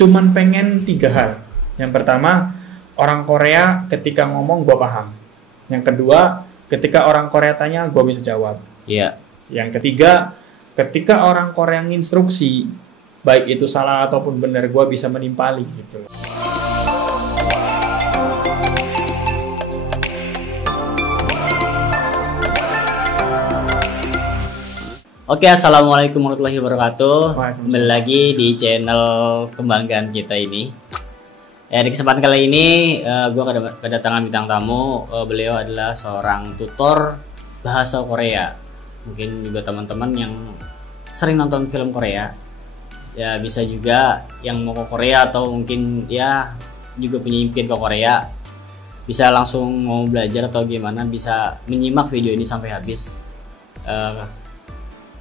cuman pengen 3 hal. Yang pertama, orang Korea ketika ngomong gue paham. Yang kedua, ketika orang Korea tanya gue bisa jawab. Iya. Yang ketiga, ketika orang Korea nginstruksi, baik itu salah ataupun benar, gue bisa menimpali gitu loh. Oke, assalamualaikum warahmatullahi wabarakatuh. Waalaikumsalam. Kembali lagi di channel kebanggaan kita ini. Di kesempatan kali ini, gue kedatangan bintang tamu. Beliau adalah seorang tutor bahasa Korea. Mungkin juga teman-teman yang sering nonton film Korea, ya bisa juga yang mau ke Korea atau mungkin ya juga punya impian ke Korea, bisa langsung mau belajar atau gimana, bisa menyimak video ini sampai habis.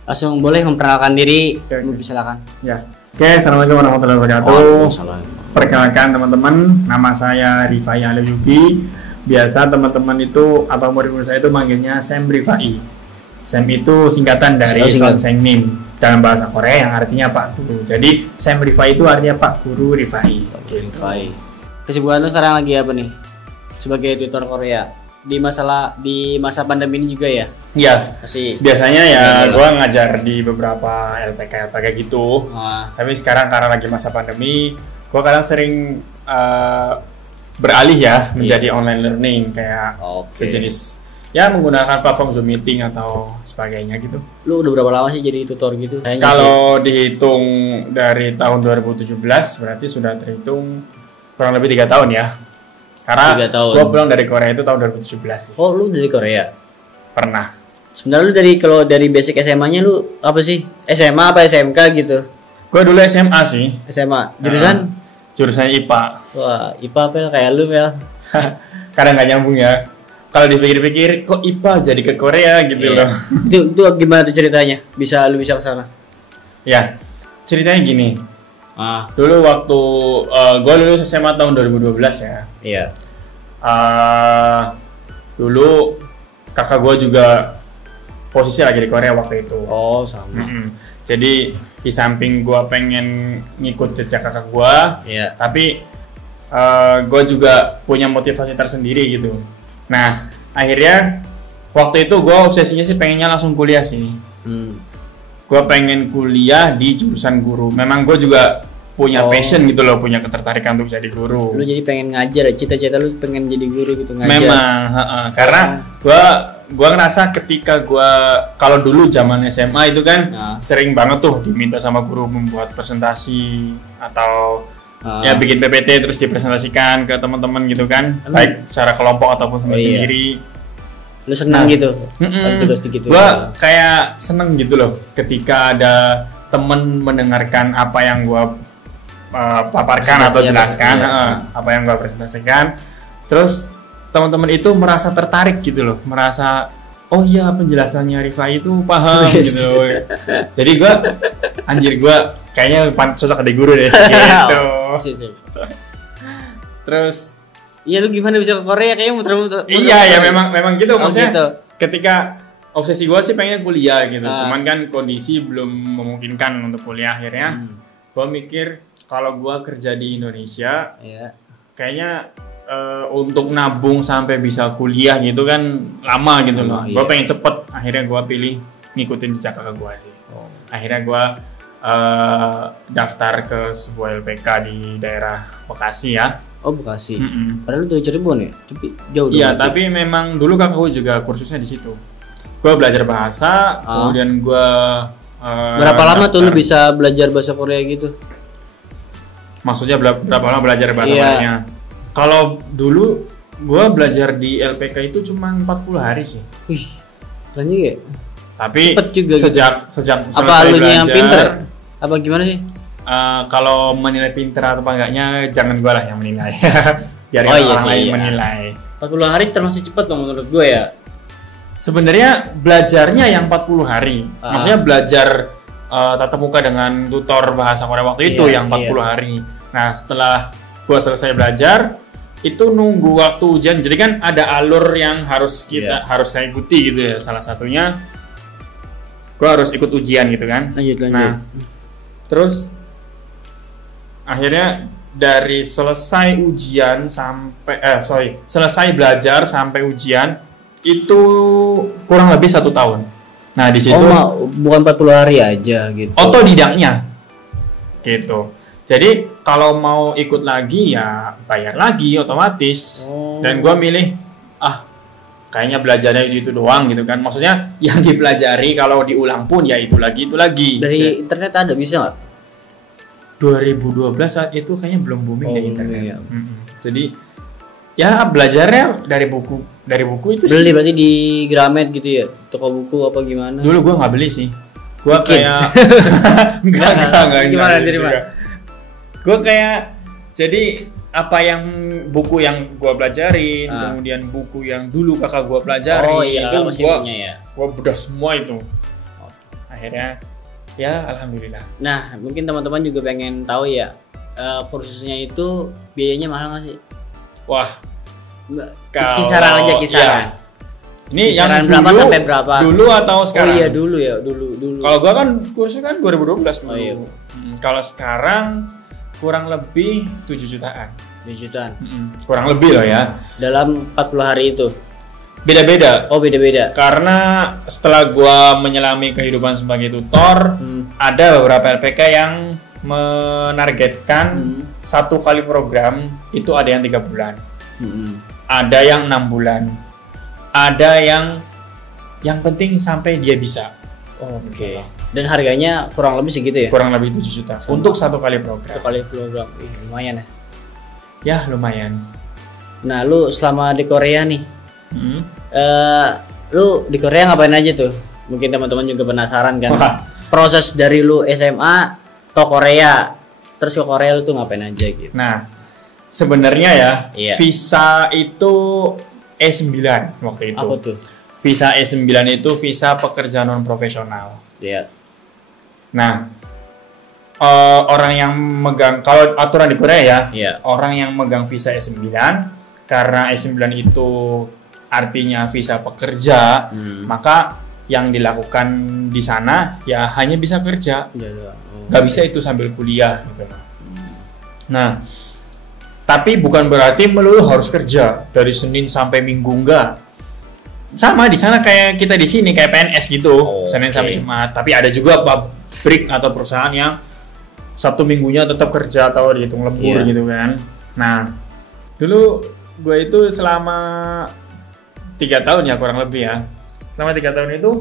Langsung boleh memperkenalkan diri. Oke. Silakan. Ya. Oke, assalamualaikum warahmatullahi wabarakatuh. Waalaikumsalam. Perkenalkan teman-teman, nama saya Rifai Aliyubi. Biasa teman-teman itu atau murid-murid saya itu manggilnya Sem Rifai. Sem itu singkatan dari Songsaengnim dalam bahasa Korea yang artinya Pak Guru. Jadi Sem Rifai itu artinya Pak Guru Rifai. Gitu. Baik. Kesibukan lu sekarang lagi apa nih? Sebagai tutor Korea di masa pandemi ini juga ya? Iya. Masih. Biasanya ya gue ngajar di beberapa LPK gitu. Tapi sekarang karena lagi masa pandemi, gue kadang sering beralih ya menjadi online learning kayak sejenis ya menggunakan platform Zoom meeting atau sebagainya gitu. Lu udah berapa lama sih jadi tutor gitu? Kalau dihitung dari tahun 2017 berarti sudah terhitung kurang lebih 3 tahun ya. Karena gue pulang dari Korea itu tahun 2017 sih. Oh, lu dari Korea? Pernah. Sebenarnya lu kalau dari basic SMA-nya lu apa sih? SMA apa SMK gitu? Gue dulu SMA sih. SMA. Jurusan? Jurusan IPA. Wah, IPA Pel, kayak lu Pel. Kadang nggak nyambung ya. Kalau dipikir-pikir kok IPA jadi ke Korea gitu loh. Itu gimana tuh ceritanya? Lu bisa ke sana? Ya, ceritanya gini. Dulu waktu gue lulus SMA tahun 2012 ya. Iya. Dulu kakak gue juga posisi lagi di Korea waktu itu. Oh, sama. Jadi di samping gue pengen ngikut jejak kakak gue, tapi gue juga punya motivasi tersendiri gitu. Nah, akhirnya waktu itu gue obsesinya sih pengennya langsung kuliah sih. Gue pengen kuliah di jurusan guru. Memang gue juga punya passion gitu loh, punya ketertarikan untuk jadi guru. Lu jadi pengen ngajar ya, cita-cita lu pengen jadi guru gitu, ngajar. Memang, karena gue ngerasa ketika gue kalau dulu zaman SMA itu kan sering banget tuh diminta sama guru membuat presentasi atau ya bikin PPT terus dipresentasikan ke teman-teman gitu kan, baik secara kelompok ataupun sendiri. Lu senang gitu? Terus gitu. Gue kayak seneng gitu loh ketika ada temen mendengarkan apa yang gue paparkan atau jelaskan, apa yang gue presentasikan, terus teman-teman itu merasa tertarik gitu loh, merasa oh iya penjelasannya Rifai itu paham gitu loh. Jadi gue kayaknya cocok jadi guru deh gitu. Terus iya, lu gimana bisa ke Korea? Kayaknya muter-muter. Iya, ya memang gitu. Maksudnya gitu. Ketika obsesi gue sih pengen kuliah gitu. Cuman kan kondisi belum memungkinkan untuk kuliah. Akhirnya gue mikir kalau gue kerja di Indonesia, kayaknya untuk nabung sampai bisa kuliah gitu kan lama gitu loh. Gue pengen cepet. Akhirnya gue pilih ngikutin jejak kakak gue sih. Akhirnya gue daftar ke sebuah LPK di daerah Bekasi ya. Oh, Bekasi. Padahal lu dari Cirebon ya? Tapi jauh. Iya, tapi memang dulu kakak gue juga kursusnya di situ. Gue belajar bahasa, kemudian gue berapa lama tuh lu bisa belajar bahasa Korea gitu? Maksudnya berapa lama belajar bahasa Koreanya? Kalau dulu gue belajar di LPK itu cuma 40 hari sih. Wih, keren juga ya? Tapi juga sejak apa lu yang pinter? Apa gimana sih? Kalau menilai pinter atau enggaknya jangan gue lah yang menilai. Biar orang lain menilai. 40 hari termasuk cepat loh menurut gue ya. Sebenarnya belajarnya yang 40 hari. Maksudnya belajar tatap muka dengan tutor bahasa Korea waktu itu yang 40 hari. Nah, setelah gue selesai belajar, itu nunggu waktu ujian. Jadi kan ada alur yang harus saya ikuti gitu ya. Salah satunya gue harus ikut ujian gitu kan. Lanjut. Nah, terus akhirnya dari selesai ujian sampai selesai belajar sampai ujian itu kurang lebih 1 tahun. Nah di situ bukan 40 hari aja gitu. Otodidaknya gitu. Jadi kalau mau ikut lagi ya bayar lagi otomatis. Dan gue milih kayaknya belajarnya itu doang gitu kan. Maksudnya yang dipelajari kalau diulang pun ya itu lagi. Dari internet ada bisa nggak? 2012 saat itu kayaknya belum booming di internet. Iya. Jadi ya belajarnya dari buku itu beli sih. Berarti di Gramet gitu ya, toko buku apa gimana? Dulu gue nggak beli sih. Gue kayak enggak gimana dari mana? Gue kayak jadi apa yang buku yang gue pelajarin, kemudian buku yang dulu kakak gue pelajarin, itu gue bedah semua itu. Akhirnya ya alhamdulillah. Nah mungkin teman-teman juga pengen tahu ya, kursusnya itu biayanya mahal nggak sih? Wah, kisaran aja kisaran. Ya. Ini kisaran yang berapa dulu, sampai berapa? Dulu atau sekarang? Oh iya dulu. Kalau gua kan kursus kan 2012 dulu. Oh, iya. Kalau sekarang kurang lebih 7 jutaan. 7 jutaan. Kurang lebih loh ya. Dalam 40 hari itu. Beda-beda. Oh beda-beda. Karena setelah gua menyelami kehidupan sebagai tutor, ada beberapa LPK yang menargetkan 1 kali program itu ada yang 3 bulan, ada yang 6 bulan, ada yang penting sampai dia bisa. Oke. Dan harganya kurang lebih segitu ya? Kurang lebih 7 juta untuk 1 kali program. 1 kali program, lumayan ya? Ya lumayan. Nah lu selama di Korea nih, lu di Korea ngapain aja tuh? Mungkin teman-teman juga penasaran kan? Proses dari lu SMA ke Korea, terus ke Korea lu tuh ngapain aja gitu? Nah sebenarnya ya visa itu E9 waktu itu. Apa tuh? Visa E9 itu visa pekerja non profesional. Iya. Nah orang yang megang, kalau aturan di Korea ya, orang yang megang visa E9 karena E9 itu artinya visa pekerja, maka yang dilakukan di sana ya hanya bisa kerja, nggak bisa itu sambil kuliah gitu. Nah, tapi bukan berarti melulu harus kerja dari Senin sampai Minggu, enggak. Sama di sana kayak kita di sini kayak PNS gitu, Senin sampai Jumat. Tapi ada juga pabrik atau perusahaan yang Sabtu Minggunya tetap kerja atau dihitung lembur gitu kan. Nah, dulu gue itu selama 3 tahun ya kurang lebih ya. Selama 3 tahun itu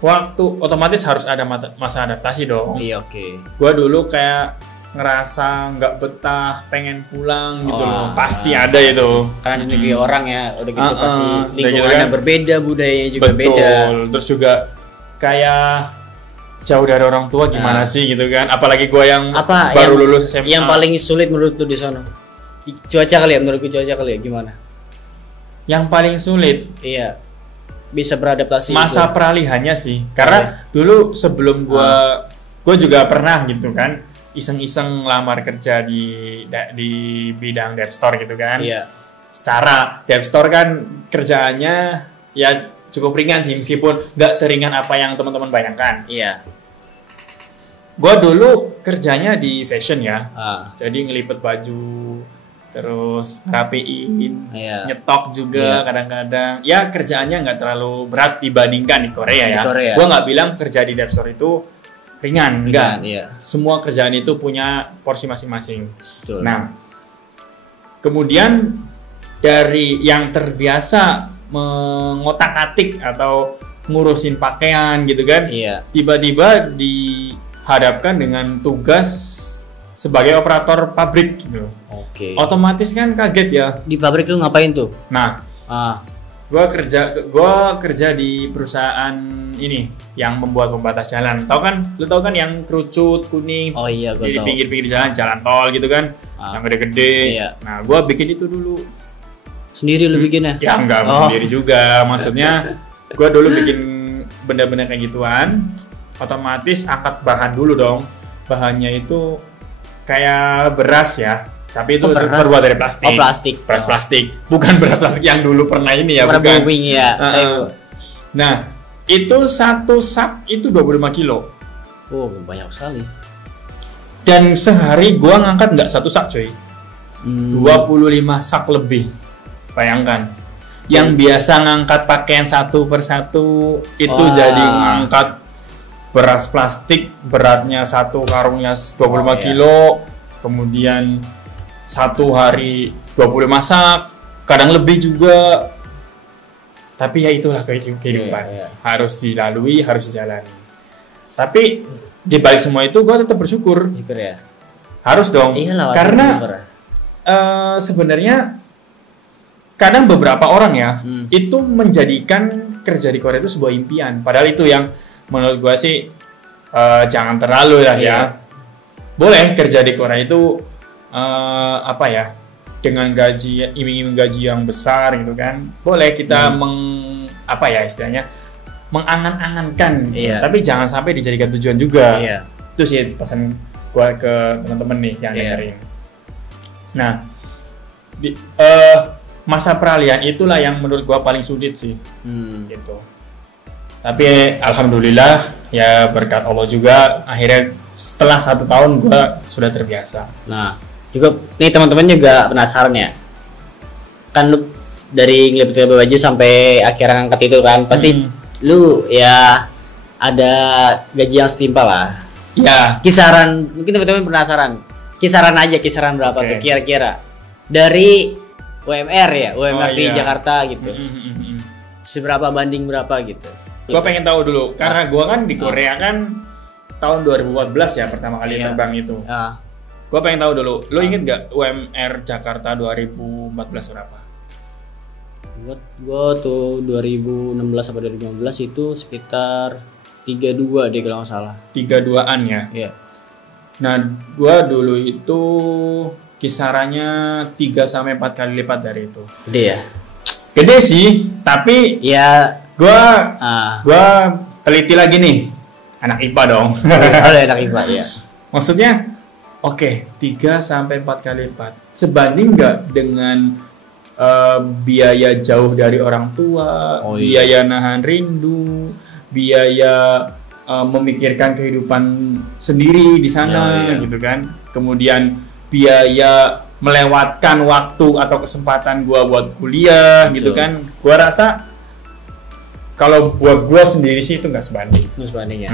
waktu otomatis harus ada masa adaptasi dong. Iya, oke. Gue dulu kayak ngerasa nggak betah, pengen pulang gitu loh. Pasti ada itu. Karena di negeri orang ya, udah gitu pasti lingkungannya gitu kan? Berbeda, budayanya juga beda. Betul. Terus juga kayak jauh dari orang tua gimana sih gitu kan. Apalagi gue yang baru lulus SMA. Yang paling sulit menurut lu di sana? Cuaca kali ya, menurutku cuaca kali ya, gimana? Yang paling sulit? Iya. Bisa beradaptasi masa itu. Peralihannya sih, karena dulu sebelum gue juga pernah gitu kan iseng-iseng lamar kerja di bidang dev store gitu kan. Secara dev store kan kerjaannya ya cukup ringan sih, meskipun nggak seringan apa yang teman-teman bayangkan. Gue dulu kerjanya di fashion ya, jadi ngelipet baju, terus rapiin, nyetok juga kadang-kadang. Ya kerjaannya nggak terlalu berat dibandingkan di Korea ya. Gue nggak bilang kerja di dev store itu ringan, enggak. Semua kerjaan itu punya porsi masing-masing. Nah, kemudian dari yang terbiasa mengotak-atik atau ngurusin pakaian gitu kan, tiba-tiba dihadapkan dengan tugas sebagai operator pabrik gitu. Otomatis kan kaget ya. Di pabrik lu ngapain tuh? Nah, gua kerja di perusahaan ini yang membuat pembatas jalan. Lu tahu kan yang kerucut kuning? Oh iya, gua di tahu. Pinggir-pinggir jalan tol gitu kan, yang gede-gede. Nah, gua bikin itu dulu. Sendiri lu bikinnya? Ya enggak, sendiri juga. Maksudnya gua dulu bikin benda-benda kayak gituan. Otomatis angkat bahan dulu dong. Bahannya itu kayak beras ya, tapi itu terbuat dari plastik. Beras plastik. Bukan beras plastik yang dulu pernah ini ya, bukan. Nah, itu satu sak itu 25 kilo. Oh, banyak sekali. Dan sehari gue ngangkat nggak 1 sak cuy. 25 sak lebih. Bayangkan. Yang biasa ngangkat pakaian satu persatu itu jadi ngangkat beras plastik beratnya satu karungnya 25 kilo. Kemudian satu hari 25 sak, kadang lebih juga. Tapi ya itulah kehidupan. Harus dilalui, harus dijalani. Tapi di balik semua itu gue tetap bersyukur. Ya. Harus dong. Iyalah, karena sebenarnya kadang beberapa orang ya itu menjadikan kerja di Korea itu sebuah impian. Padahal itu yang menurut gue sih jangan terlalu lah ya. Boleh kerja di Korea itu apa ya, dengan gaji, iming-iming gaji yang besar gitu kan. Boleh kita apa ya istilahnya, mengangan-angankan gitu. Tapi jangan sampai dijadikan tujuan juga. Itu sih pesan gue ke teman-teman nih yang dengerin. Nah, masa peralihan itulah yang menurut gue paling sulit sih. Gitu. Tapi alhamdulillah ya berkat Allah juga akhirnya setelah 1 tahun gue sudah terbiasa. Nah, juga nih teman-teman juga penasaran ya. Kan lu dari ngelipet baju sampai akhirnya angkat itu kan pasti lu ya ada gaji yang setimpal lah. Ya. Kisaran, mungkin teman-teman penasaran. Kisaran berapa tuh kira-kira? Dari UMR ya, UMR di Jakarta gitu. Seberapa banding berapa gitu? Gua pengen tahu dulu karena gua kan di Korea kan tahun 2014 ya pertama kali terbang itu. Gua pengen tahu dulu, lo inget gak UMR Jakarta 2014 berapa? Gua tuh 2016 sampai 2015 itu sekitar 32 deh kalau nggak salah. 32-an ya? Iya. Nah, gua dulu itu kisarannya 3-4 kali lipat dari itu. Gede ya? Gede sih, tapi ya gua teliti lagi nih. Anak IPA dong. Anak IPA ya. Maksudnya 3-4 kali lipat. Sebanding nggak dengan biaya jauh dari orang tua, biaya nahan rindu, biaya memikirkan kehidupan sendiri di sana gitu kan. Kemudian biaya melewatkan waktu atau kesempatan gua buat kuliah. Betul. Gitu kan. Gua rasa kalau buat gua sendiri sih itu nggak sebanding. Ya.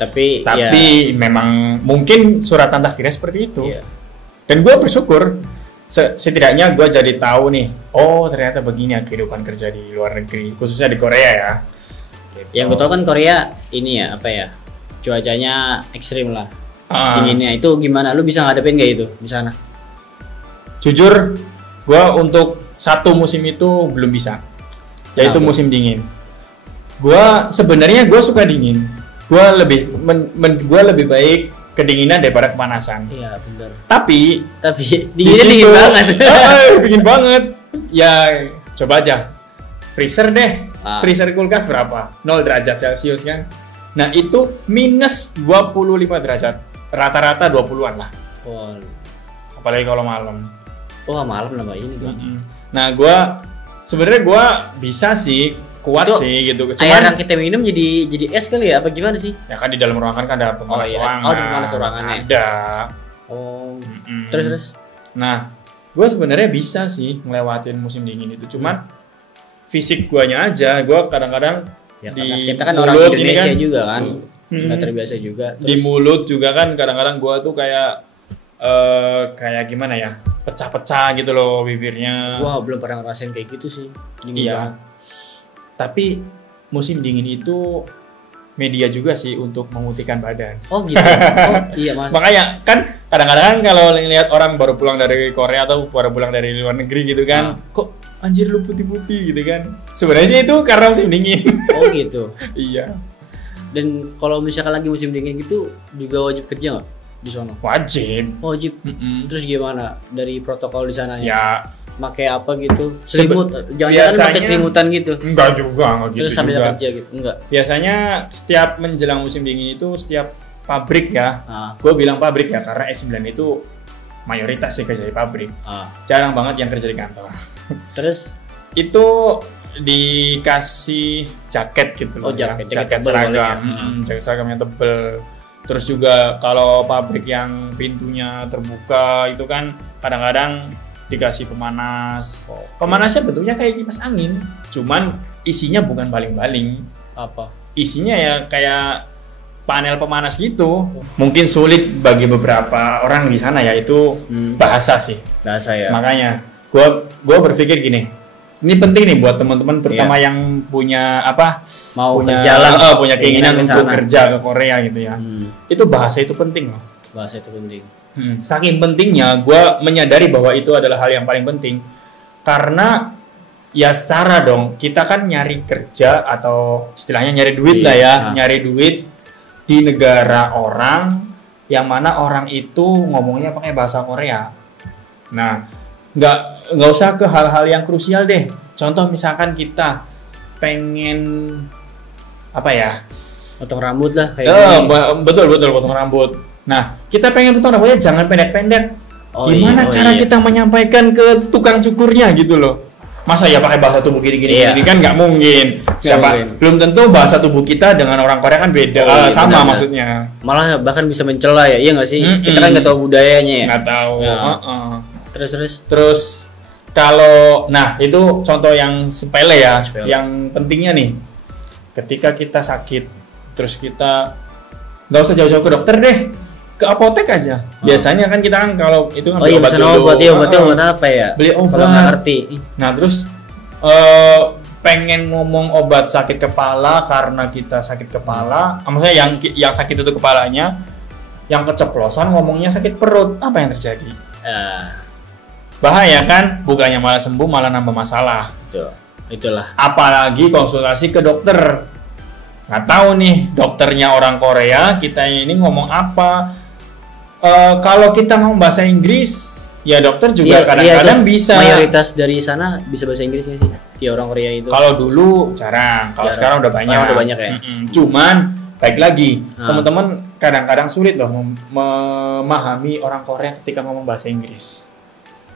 Tapi memang mungkin suratan takdirnya seperti itu. Dan gua bersyukur setidaknya gua jadi tahu nih, oh ternyata begini ya kehidupan kerja di luar negeri, khususnya di Korea ya. Gitu. Yang gue tahu kan Korea ini ya apa ya, cuacanya ekstrim lah, dinginnya. Itu gimana? Lu bisa ngadepin gak itu di sana? Jujur, gue untuk satu musim itu belum bisa, yaitu musim dingin. Sebenarnya gue suka dingin. Gue lebih baik kedinginan daripada kepanasan. Iya benar. Tapi dinginnya dingin banget. Dingin banget. Ya coba aja. Freezer deh. Freezer kulkas berapa? 0 derajat Celcius kan. Nah itu minus 25 derajat. Rata-rata 20-an lah. Apalagi kalau malam. Malam nambah ini gua. Nah sebenarnya gue bisa sih, kuat itu sih gitu. Air yang kita minum jadi es kali ya? Apa gimana sih? Ya kan di dalam ruangan kan ada pemanas ruangan. Di pemanas ruangannya. Ada. Terus. Nah, gue sebenarnya bisa sih ngelewatin musim dingin itu. Cuman fisik guanya aja, gue kadang-kadang di kita kan orang Indonesia juga kan, nggak terbiasa juga. Terus, di mulut juga kan kadang-kadang gue tuh kayak gimana ya, pecah-pecah gitu loh bibirnya. Gua belum pernah ngerasain kayak gitu sih. Iya. Tapi musim dingin itu media juga sih untuk memutihkan badan. Oh gitu. Iya mas. Makanya kan kadang-kadang kalau lihat orang baru pulang dari Korea atau baru pulang dari luar negeri gitu kan, kok anjir lu putih-putih gitu kan. Sebenarnya sih itu karena musim dingin. Oh gitu. Iya. Dan kalau misalkan lagi musim dingin gitu juga wajib kerja nggak di sana? Wajib. Terus gimana dari protokol di sana ya? Pakai apa gitu? Selimut, jangan-jangan pakai selimutan gitu? Enggak juga, enggak gitu. Terus sambil kerja gitu? Enggak. Biasanya setiap menjelang musim dingin itu setiap pabrik ya, gue bilang pabrik ya karena S9 itu mayoritas sih kerja di pabrik. Jarang banget yang kerja di kantor. Terus? Itu dikasih jaket gitu loh. Jaket seragam. Jaket seragam yang tebel. Terus juga kalau pabrik yang pintunya terbuka itu kan kadang-kadang dikasih pemanas. Pemanasnya bentuknya kayak kipas angin, cuman isinya bukan baling-baling. Apa? Isinya ya kayak panel pemanas gitu. Mungkin sulit bagi beberapa orang di sana ya, itu bahasa sih. Bahasa ya. Makanya gua berpikir gini. Ini penting nih buat teman-teman terutama yang punya punya keinginan untuk kerja ke Korea gitu ya. Itu bahasa itu penting loh. Bahasa itu penting. Saking pentingnya gue menyadari bahwa itu adalah hal yang paling penting. Karena ya secara dong kita kan nyari kerja atau istilahnya nyari duit lah ya, nyari duit di negara orang yang mana orang itu ngomongnya pakai bahasa Korea. Nah, nggak usah ke hal-hal yang krusial deh. Contoh misalkan kita pengen apa ya, potong rambut lah kayak betul potong rambut. Nah, kita pengen potong rambutnya jangan pendek-pendek. Gimana cara kita menyampaikan ke tukang cukurnya gitu loh? Masa ya pakai bahasa tubuh gini kan nggak mungkin. Belum tentu bahasa tubuh kita dengan orang Korea kan beda. Sama benar. Maksudnya. Malah bahkan bisa mencela ya, iya nggak sih? Kita kan nggak tahu budayanya ya. Nggak tahu. Terus kalau itu contoh yang sepele ya. Yang pentingnya nih, ketika kita sakit, terus kita nggak usah jauh-jauh ke dokter deh, ke apotek aja. Biasanya kan kita kan kalau itu kan beli obat dulu. Obat apa ya? Beli obat. Kalau nggak ngerti. Nah terus pengen ngomong obat sakit kepala karena kita sakit kepala, maksudnya yang sakit itu kepalanya, yang keceplosan ngomongnya sakit perut, apa yang terjadi? Bahaya kan, bukannya malah sembuh malah nambah masalah. Itulah. Apalagi konsultasi ke dokter. Nggak tahu nih dokternya orang Korea, kita ini ngomong apa. Kalau kita ngomong bahasa Inggris, ya dokter juga kadang-kadang bisa. Mayoritas dari sana bisa bahasa Inggris nggak sih? Di orang Korea itu. Kalau dulu jarang, kalau sekarang udah banyak. Udah banyak ya. Cuman baik lagi, teman-teman kadang-kadang sulit loh memahami orang Korea ketika ngomong bahasa Inggris.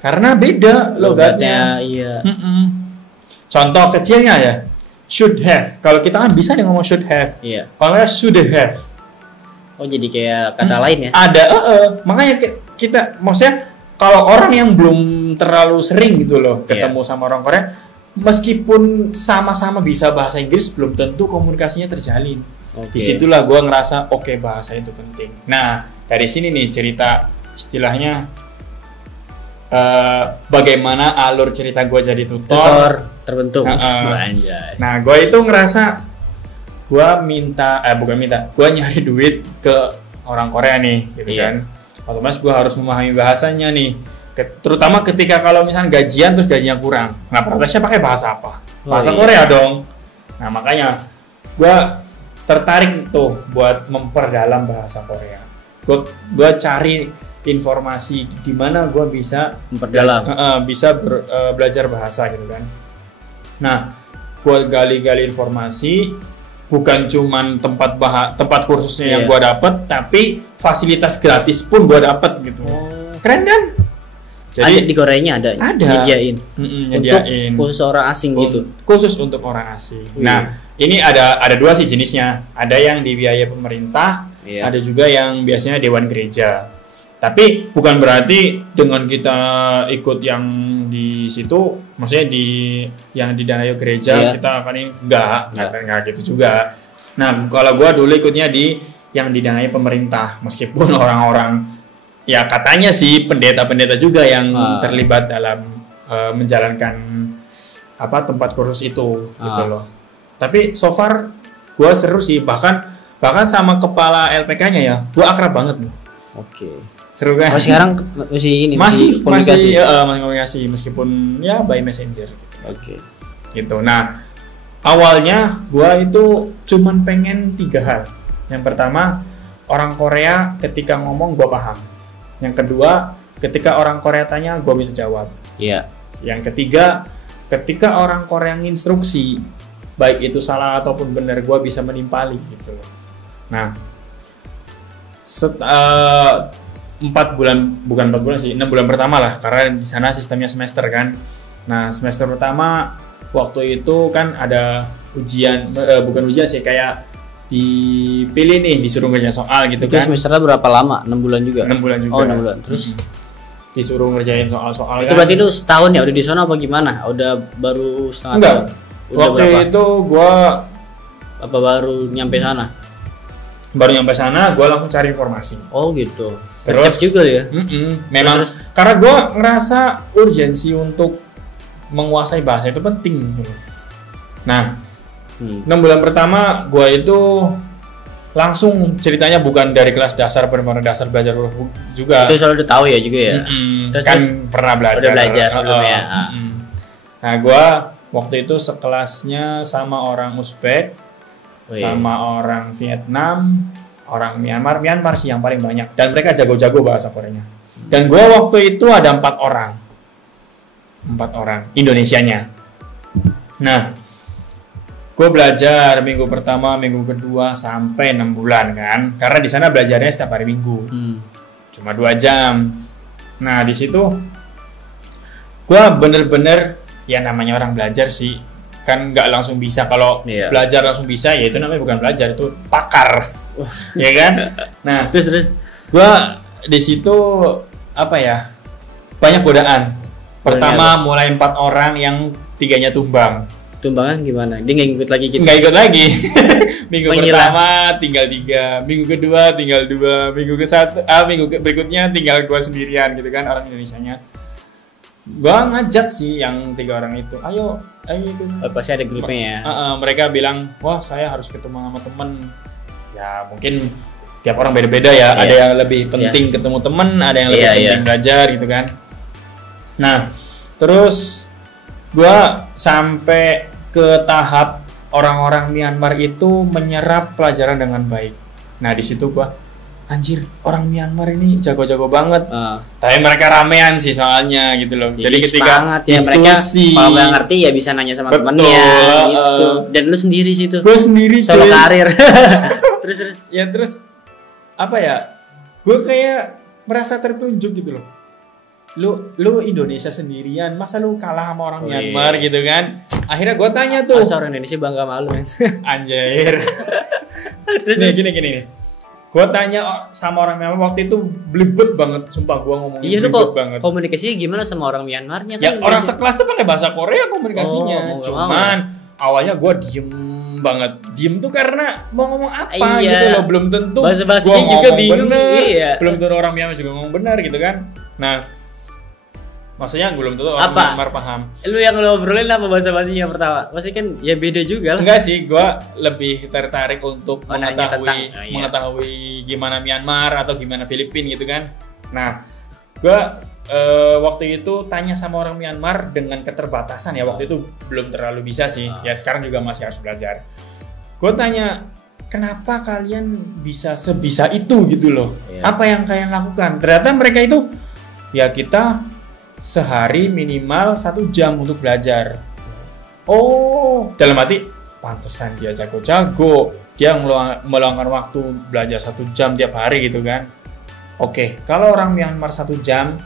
Karena beda logatnya. Iya. Contoh kecilnya ya, should have. Kalau kita kan bisa nih ngomong should have. Iya. Kalau should have. Oh jadi kayak kata lain ya? Ada, makanya kita maksudnya kalau orang yang belum terlalu sering gitu loh ketemu sama orang Korea, meskipun sama-sama bisa bahasa Inggris, belum tentu komunikasinya terjalin. Disitulah gue ngerasa bahasa itu penting. Nah dari sini nih cerita istilahnya. Bagaimana alur cerita gue jadi tutor terbentuk. Nah, gue itu ngerasa gue gue nyari duit ke orang Korea nih, gitu kan. Otomatis gue harus memahami bahasanya nih. Terutama ketika kalau misalnya gajian terus gajinya kurang. Nah, protesnya pakai bahasa apa? Bahasa Korea dong. Nah, makanya gue tertarik tuh buat memperdalam bahasa Korea. Gue cari informasi di mana gue bisa memperdalam, belajar bahasa gitu kan. Nah, gue gali-gali informasi, bukan cuman tempat kursusnya yang gue dapet, tapi fasilitas gratis pun gue dapet gitu. Keren kan? Jadi di Koreanya ada nyediain. Nyediain untuk khusus orang asing gitu. Khusus untuk orang asing. Nah, ini ada dua sih jenisnya. Ada yang dibiayai pemerintah, ada juga yang biasanya dewan gereja. Tapi bukan berarti dengan kita ikut yang di situ, maksudnya yang didanai gereja kita akan enggak gitu juga. Nah, kalau gua dulu ikutnya di yang didanai pemerintah, meskipun orang-orang ya katanya sih pendeta-pendeta juga yang terlibat dalam menjalankan tempat kursus itu gitu loh. Tapi so far gua seru sih, bahkan sama kepala LPK-nya ya, gua akrab banget. Seru kan? Sekarang masih komunikasi meskipun ya by messenger gitu. Gitu. Nah, awalnya gua itu cuman pengen 3 hal. Yang pertama, orang Korea ketika ngomong gua paham. Yang kedua, ketika orang Korea tanya gua bisa jawab. Yang ketiga, ketika orang Korea nginstruksi, baik itu salah ataupun benar, gua bisa menimpali gitu loh. Nah, 6 bulan pertama lah, karena di sana sistemnya semester kan. Nah, semester pertama waktu itu kan ada ujian, bukan ujian sih, kayak dipilih nih, disuruh ngerjain soal gitu Itu kan. semesternya berapa lama? 6 bulan juga? 6 bulan juga. Oh 6 bulan. Terus disuruh ngerjain soal-soal itu kan. berarti lu setahun ya udah di sana apa gimana? Udah baru setengah Enggak. tahun? Udah Waktu berapa? itu gua Apa baru nyampe sana? baru nyampe sana, gua langsung cari informasi. Oh gitu. Terus Terus juga ya. Memang karena gua ngerasa urgensi untuk menguasai bahasa itu penting gitu. Nah, 6 bulan pertama gua itu langsung ceritanya bukan dari kelas dasar, benar-benar dasar belajar huruf juga. Itu selalu udah tahu ya juga ya. Terus, kan pernah belajar. Udah belajar sebelumnya. Nah, gua waktu itu sekelasnya sama orang Uzbek, sama orang Vietnam, orang Myanmar sih yang paling banyak. Dan mereka jago-jago bahasa Koreanya. Dan gua waktu itu ada 4 orang Indonesianya. Nah, gue belajar minggu pertama, minggu kedua sampai 6 bulan kan, karena di sana belajarnya setiap hari Minggu, cuma 2 jam. Nah di situ gue bener-bener ya namanya orang belajar sih kan nggak langsung bisa. Kalau belajar langsung bisa ya itu namanya bukan belajar, itu pakar, ya kan. Nah terus gue di situ apa ya, banyak godaan. Pertama mulai 4 orang yang 3-nya tumbang. Tumbangan gimana? Dia nggak ikut lagi gitu? Nggak ikut lagi. Minggu pertama tinggal 3, minggu kedua tinggal 2, minggu berikutnya tinggal gua sendirian gitu kan, orang Indonesianya. Gua ngajak sih yang 3 orang itu, ayo itu. Pasti ada grupnya ya. Mereka bilang, wah saya harus ketemu sama temen. Ya mungkin tiap orang beda-beda ya. Ada yang lebih penting ketemu temen, ada yang lebih penting belajar gitu kan. Nah terus gua sampai ke tahap orang-orang Myanmar itu menyerap pelajaran dengan baik. Nah di situ gua, anjir orang Myanmar ini jago-jago banget. Tapi mereka ramean sih soalnya gitu loh. Jadi ketika diskusi, ya, kalau nggak ngerti ya bisa nanya sama temennya gitu. Dan lu sendiri sih tuh. Gue sendiri solo karir. terus apa ya? Gue kayak merasa tertunjuk gitu loh. Lu Indonesia sendirian, masa lu kalah sama orang Myanmar gitu kan? Akhirnya gue tanya tuh. Masa orang Indonesia bangga malu kan? Anjir. Terus gini nih. Gue tanya sama orang Myanmar waktu itu belibet banget, sumpah gue ngomongin belibet banget. Komunikasinya gimana sama orang Myanmarnya kan? Ya orang sekelas tuh pakai bahasa Korea komunikasinya. Cuman awalnya gue diem tuh karena mau ngomong apa gitu loh, belum tentu bahasa-bahasanya juga bingung bener, belum tentu orang Myanmar juga ngomong benar gitu kan. Nah maksudnya belum tentu orang Myanmar paham. Lu yang lo obrolin apa bahasa-bahasanya pertama? Pasti kan ya beda juga lah. Enggak sih, gue lebih tertarik untuk mengetahui gimana Myanmar atau gimana Filipina gitu kan. Nah, gue waktu itu tanya sama orang Myanmar dengan keterbatasan ya, waktu itu belum terlalu bisa sih. Ya sekarang juga masih harus belajar. Gue tanya, kenapa kalian bisa sebisa itu gitu loh? Apa yang kalian lakukan? Ternyata mereka itu ya kita sehari minimal 1 jam untuk belajar. Oh, dalam hati pantesan dia jago-jago, dia meluangkan waktu belajar 1 jam tiap hari gitu kan. Oke, kalau orang Myanmar 1 jam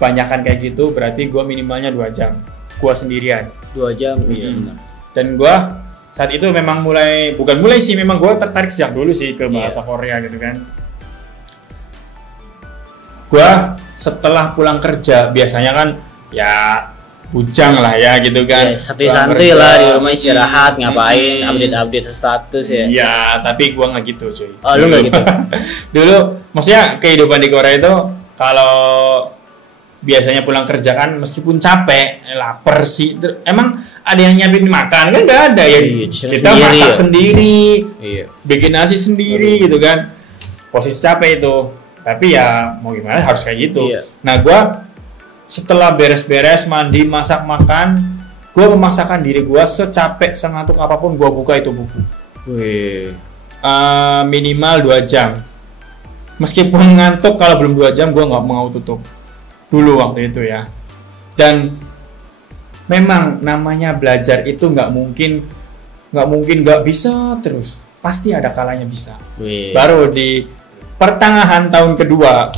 banyakan kayak gitu, berarti gue minimalnya 2 jam. Gue sendirian 2 jam. Iya. Dan gue saat itu memang memang gue tertarik sejak dulu sih ke bahasa Korea gitu kan. Gue setelah pulang kerja biasanya kan ya bujang lah ya gitu kan. Santuy lah di rumah istirahat, ngapain, update status ya. Iya, tapi gue nggak gitu cuy. Oh, lu nggak gitu? Dulu maksudnya kehidupan di Korea itu kalau biasanya pulang kerja kan meskipun capek, lapar sih, emang ada yang nyiapin makan kan? Nggak ada ya. Kita masak sendiri, bikin nasi sendiri gitu kan. Posisi capek itu. Tapi ya mau gimana harus kayak gitu. Nah gue setelah beres-beres mandi masak makan, gue memaksakan diri gue secapek sengantuk apapun gue buka itu buku. Minimal 2 jam. Meskipun ngantuk, kalau belum 2 jam gue nggak mau tutup. Dulu waktu itu ya. Dan memang namanya belajar itu nggak mungkin nggak bisa terus. Pasti ada kalanya bisa. Baru di pertengahan tahun kedua,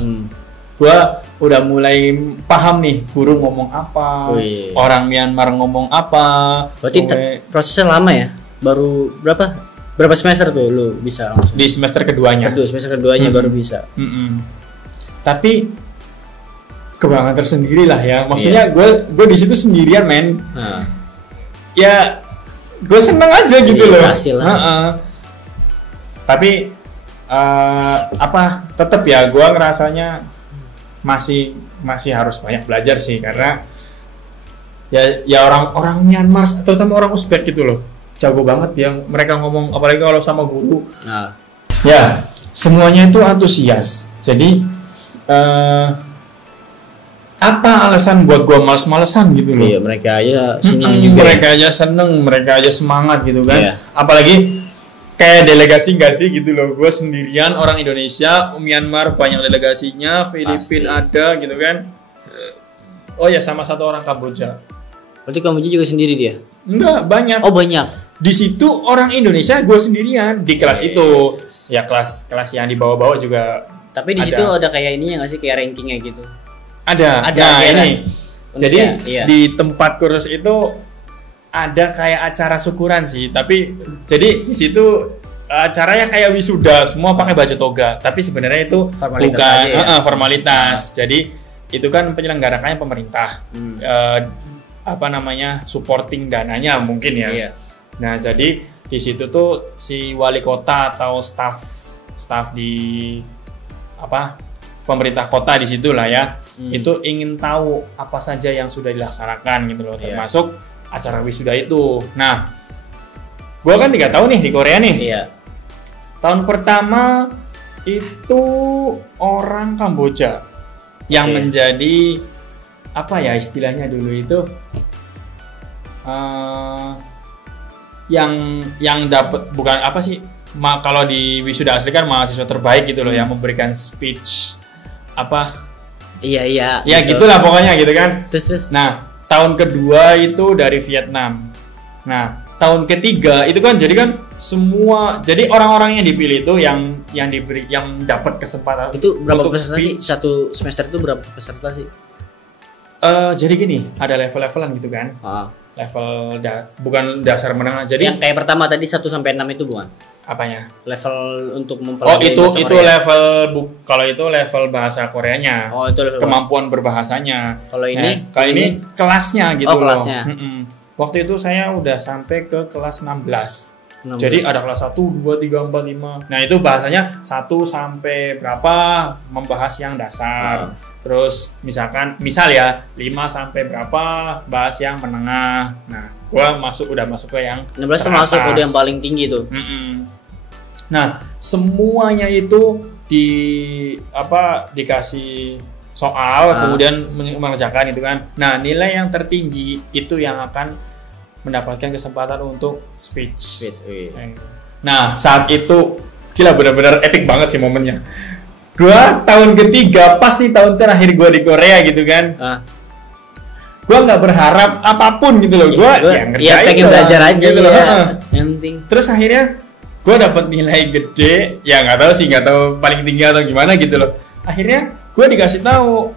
gue udah mulai paham nih guru ngomong apa, orang Myanmar ngomong apa. Berarti prosesnya lama ya? Baru berapa? Berapa semester tuh lu bisa langsung? Di semester keduanya. Semester keduanya baru bisa. Tapi kebanggaan tersendiri lah ya. Maksudnya gue di situ sendirian, men. Ya gue seneng aja gitu loh. Hasil lah. Tapi tetap ya gue ngerasanya masih harus banyak belajar sih, karena ya orang Myanmar, terutama orang Uzbek gitu loh, jago banget yang mereka ngomong, apalagi kalau sama guru. Ya semuanya itu antusias. Jadi apa alasan buat gua males-malesan gitu loh? Iya, mereka aja seneng juga. Mereka aja seneng, mereka aja semangat gitu kan. Apalagi kayak delegasi nggak sih gitu loh. Gua sendirian orang Indonesia, Myanmar banyak delegasinya, Filipina ada gitu kan. Oh ya, sama satu orang Kamboja. Berarti Kamboja juga sendiri dia? Enggak, banyak. Oh, banyak. Di situ orang Indonesia, gue sendirian di kelas itu. Ya kelas yang dibawa-bawa juga. Tapi di situ ada kayak ininya nggak sih, kayak rankingnya gitu? Ada. Nah ini, jadi di tempat kursus itu ada kayak acara syukuran sih. Tapi jadi di situ acaranya kayak wisuda, semua pakai baju toga. Tapi sebenarnya itu bukan formalitas. Jadi itu kan penyelenggarakannya pemerintah. Supporting dananya mungkin ya. Nah jadi di situ tuh si wali kota atau staff di pemerintah kota di situ lah ya, itu ingin tahu apa saja yang sudah dilaksanakan gitu loh, termasuk acara wisuda itu. Nah, gua kan 3 tahun nih di Korea nih. Tahun pertama itu orang Kamboja yang menjadi apa ya istilahnya dulu itu yang dapat, bukan apa sih, kalau di wisuda asli kan mahasiswa terbaik gitu loh, yang memberikan speech ya gitulah pokoknya gitu kan. Terus nah tahun kedua itu dari Vietnam. Nah tahun ketiga itu kan jadi kan semua, jadi orang-orang yang dipilih itu yang dapat kesempatan itu berapa peserta sih? Satu semester itu berapa peserta sih? Jadi gini, ada level-levelan gitu kan. Level bukan dasar menengah. Jadi yang kayak pertama tadi 1 sampai 6 itu bukan? Apanya? Level untuk mempelajari itu level kalau itu level bahasa Koreanya. Itu level kemampuan berbahasanya. Kalau ini ini kelasnya gitu loh. Kelasnya. Waktu itu saya udah sampai ke kelas 16. Jadi ada kelas 1, 2, 3, 4, 5. Nah, itu bahasanya 1 sampai berapa membahas yang dasar. Terus misal ya 5 sampai berapa bahas yang menengah. Nah, gua udah masuk ke yang 16 termasuk udah yang paling tinggi tuh. Nah, semuanya itu dikasih soal, kemudian mengerjakan itu kan. Nah, nilai yang tertinggi itu yang akan mendapatkan kesempatan untuk speech. Nah, saat itu gila, benar-benar epic banget sih momennya. Gua tahun ketiga, pas nih tahun terakhir gua di Korea gitu kan. Gua nggak berharap apapun gitu loh. Gua ngerjain, pengen belajar aja gitu loh. Yang penting. Terus akhirnya gua dapat nilai gede, ya nggak tahu paling tinggi atau gimana gitu loh. Akhirnya gua dikasih tahu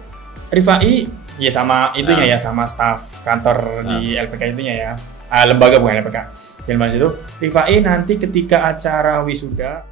Rifai, ya sama itunya ya, sama staf kantor di LPK itunya ya. Lembaga bukan LPK. Di itu Rifai nanti ketika acara wisuda